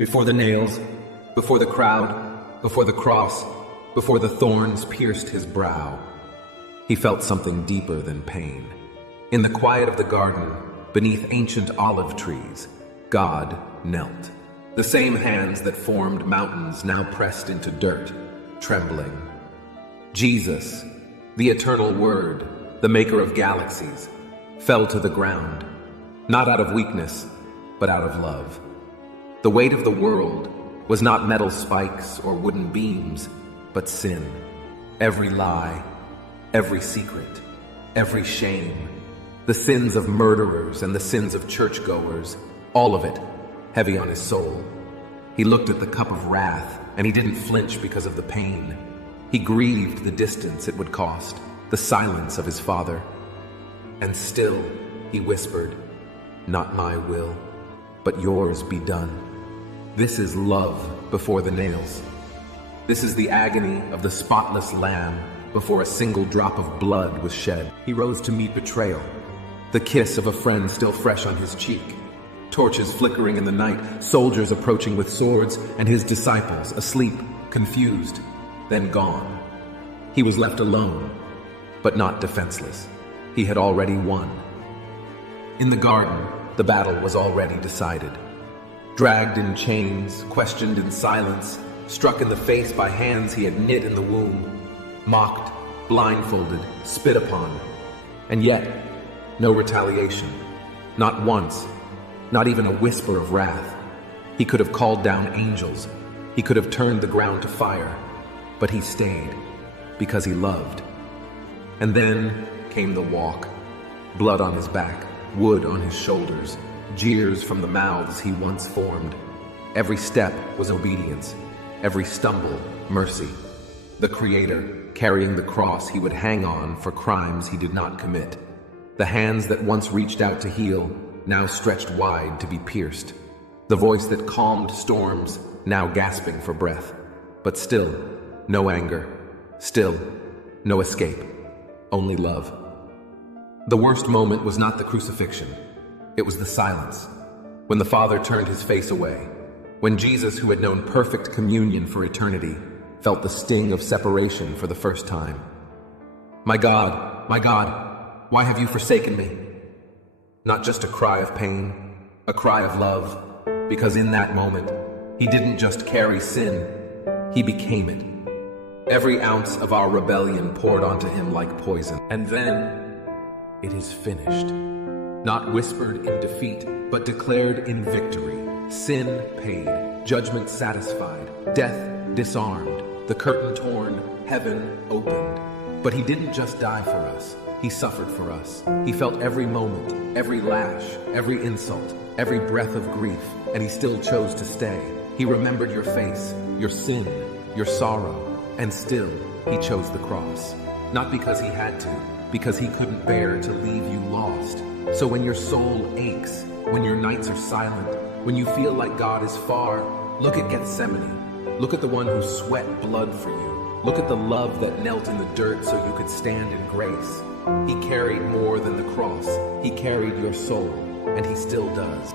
Before the nails, before the crowd, before the cross, before the thorns pierced his brow, he felt something deeper than pain. In the quiet of the garden, beneath ancient olive trees, God knelt. The same hands that formed mountains now pressed into dirt, trembling. Jesus, the eternal Word, the maker of galaxies, fell to the ground, not out of weakness, but out of love. The weight of the world was not metal spikes or wooden beams, but sin. Every lie, every secret, every shame, the sins of murderers and the sins of churchgoers, all of it heavy on his soul. He looked at the cup of wrath, and he didn't flinch because of the pain. He grieved the distance it would cost, the silence of his Father. And still, he whispered, "Not my will, but yours be done." This is love before the nails. This is the agony of the spotless lamb before a single drop of blood was shed. He rose to meet betrayal, the kiss of a friend still fresh on his cheek, torches flickering in the night, soldiers approaching with swords, and his disciples asleep, confused, then gone. He was left alone, but not defenseless. He had already won. In the garden, the battle was already decided. Dragged in chains, questioned in silence, struck in the face by hands he had knit in the womb, mocked, blindfolded, spit upon, and yet no retaliation. Not once, not even a whisper of wrath. He could have called down angels. He could have turned the ground to fire, but he stayed because he loved. And then came the walk, blood on his back, wood on his shoulders, jeers from the mouths he once formed. Every step was obedience, every stumble, mercy. The Creator carrying the cross he would hang on for crimes he did not commit. The hands that once reached out to heal, now stretched wide to be pierced. The voice that calmed storms, now gasping for breath. But still, no anger. Still, no escape. Only love. The worst moment was not the crucifixion. It was the silence. When the Father turned his face away. When Jesus, who had known perfect communion for eternity, felt the sting of separation for the first time. My God, why have you forsaken me?" Not just a cry of pain, a cry of love, because in that moment, he didn't just carry sin, he became it. Every ounce of our rebellion poured onto him like poison. And then, it is finished. Not whispered in defeat, but declared in victory. Sin paid, judgment satisfied, death disarmed, the curtain torn, heaven opened. But he didn't just die for us. He suffered for us. He felt every moment, every lash, every insult, every breath of grief, and he still chose to stay. He remembered your face, your sin, your sorrow, and still he chose the cross. Not because he had to, because he couldn't bear to leave you lost. So when your soul aches, when your nights are silent, when you feel like God is far, look at Gethsemane. Look at the one who sweat blood for you. Look at the love that knelt in the dirt so you could stand in grace. He carried more than the cross. He carried your soul, and he still does.